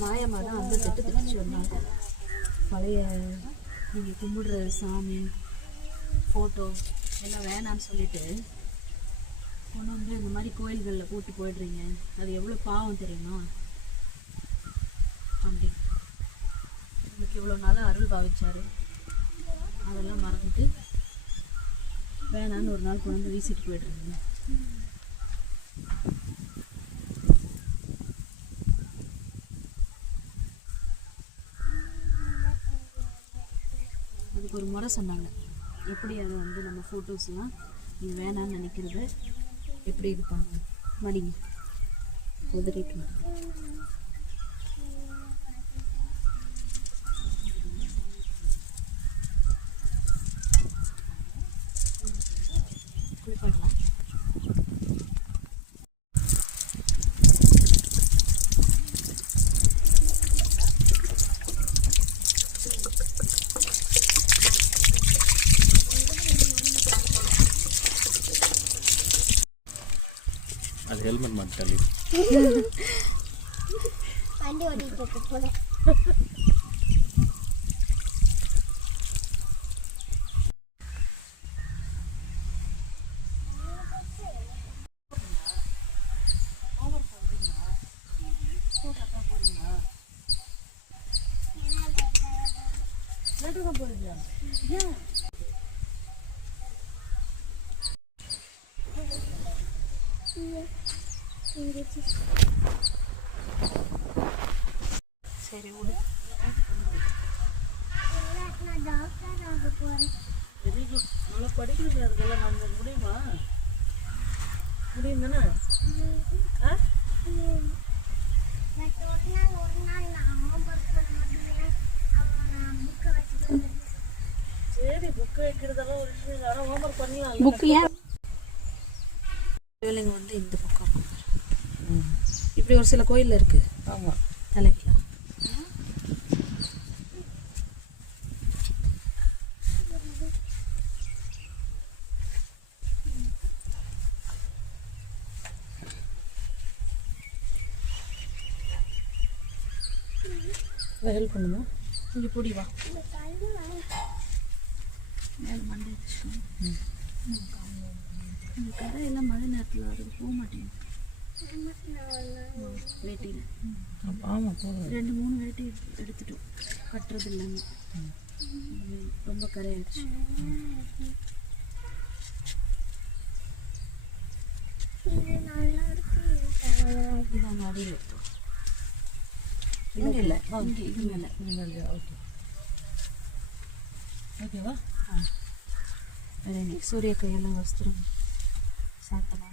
மாயம்மா தான் வந்து திட்டு வந்தாங்க. பழைய நீங்கள் கும்பிடுற சாமி ஃபோட்டோ எல்லாம் வேணான்னு சொல்லிட்டு கொண்டு வந்து இந்த மாதிரி கோயில்களில் போட்டு போயிடுறீங்க. அது எவ்வளோ பாவம் தெரியுமா? அப்படி. உங்களுக்கு இவ்வளோ நாளாக அருள் பாவிச்சாரு. அதெல்லாம் மறந்துட்டு வேணான்னு ஒரு நாள் கொண்டு வந்து வீசிட்டு போயிடுறீங்க. எனக்கு ஒரு முறை சொன்னாங்க. எப்படி அதை வந்து நம்ம ஃபோட்டோஸ்லாம் நீ வேணாம்னு நினைக்கிறத? எப்படி இது பண்ணணும்? மடிங்க உதறிட்டு ஹெல்மெட் மாட்டாளி வண்டி ஓட்டிட்டு போல சரி விடு. வெரி குட் நல்லா படிக்கிறது அதுக்கெல்லாம் நம்ம முடியுமா முடியும் தானே சரி புக்கு வைக்கிறதெல்லாம் ஒரு விஷயம் ஆனால் ஹோம்ஒர்க் பண்ணியும் புக்கு ஏன்? வந்து இந்த பக்கம். இருக்கும். இப்படி ஒரு சில கோயில்ல இருக்கு. ஆமாம் தலைக்கலாம். ஹெல்ப் பண்ணுமா? இங்கே பொடி வா. மேலே மண்டை வச்சுக்கோ. இந்த கரை எல்லாம் மழை நேரத்தில் அது போக மாட்டேங்குது. வேட்டியில் ஆமாம் ரெண்டு மூணு வேட்டி எடுத்துட்டோம் கட்டுறது இல்லைங்க ரொம்ப கரையாயிடுச்சு இது நல்லா இருக்கு எடுத்தோம் இங்கே இல்லை இங்கே இது மேலே ஓகே ஓகேவா அதே சூரிய கையெல்லாம் வஸ்திரம். சாத்தமான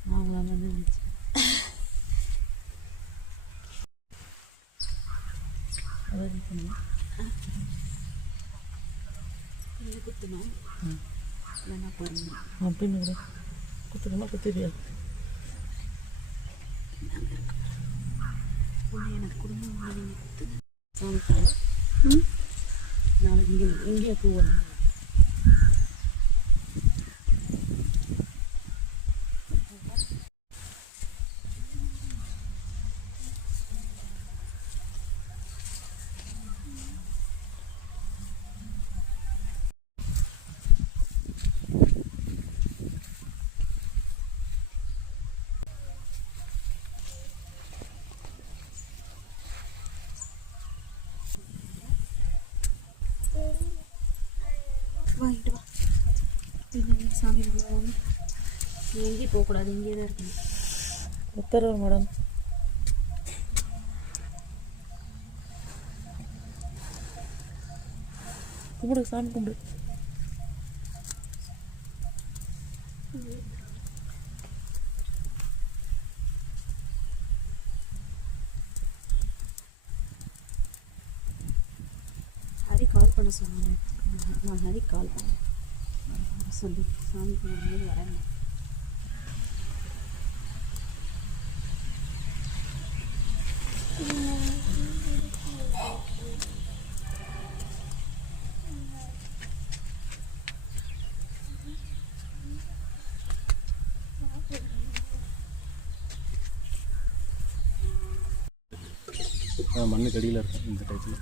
நான் உங்களை நினச்சேன் குத்தணும் அப்படின்னு குத்திரியா ஒன்று எனக்கு பாருங்க நாளைக்கு இங்கே இங்கே வா இட்டு சாமி கும்பிடுவாங்க எங்கேயும் போகக்கூடாது இங்கே தான் இருக்கணும். உத்தரவு மேடம். கும்பிடு சாமி கும்பிடு. ஹரி கால் பண்ண சொன்னாங்க நான் ஹரி கால் பண்ணேன் சொல்லி. சாமி கும்பிடும்போது வரேன் மண்ணுக்கு அடியில் இருக்கும் இந்த டைத்தில்